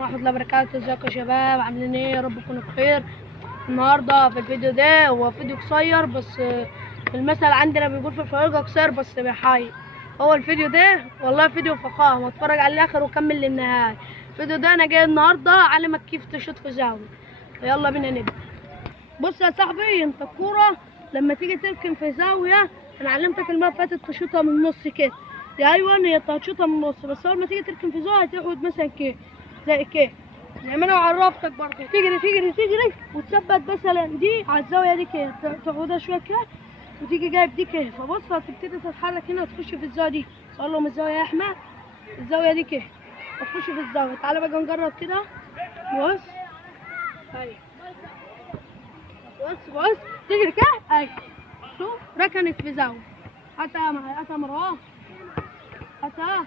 ورحمة الله وبركاته. ازيكم يا شباب، عاملين ايه؟ يا رب تكونوا بخير. النهارده في الفيديو ده هو فيديو قصير بس المثل عندنا بيقول في الفريق قصير بس بيحايل. هو الفيديو ده والله فيديو فخام، واتفرج على الاخر وكمل للنهاية. الفيديو ده انا جاي النهارده اعلمك كيف تشوط في زاوية. يلا بينا نبدأ. بص يا صاحبي، انت الكورة لما تيجي تركن في زاوية، انا علمتك المرة اللي فاتت تشوطها من النص كده. دي ايوه هي انت هتشوطها من النص، بس اول ما تيجي تركن في زاوية هتقعد مثلا كده زي كده. يعني انا عرفتك برضه تجري وتثبت مثلا دي على الزاوية دي كده، تقعدها شوية كده وتيجي جايب دي كده. فبص هتبتدي تتحرك هنا وتخش في الزاوية دي. اقول لهم الزاوية يا احمد، الزاوية دي كده، هتخش في الزاوية. تعالى بقى نجرب كده. بص ايوه، بص تجري كده ايوه. شوف ركنت في زاوية. هاتها مروان، هاتها.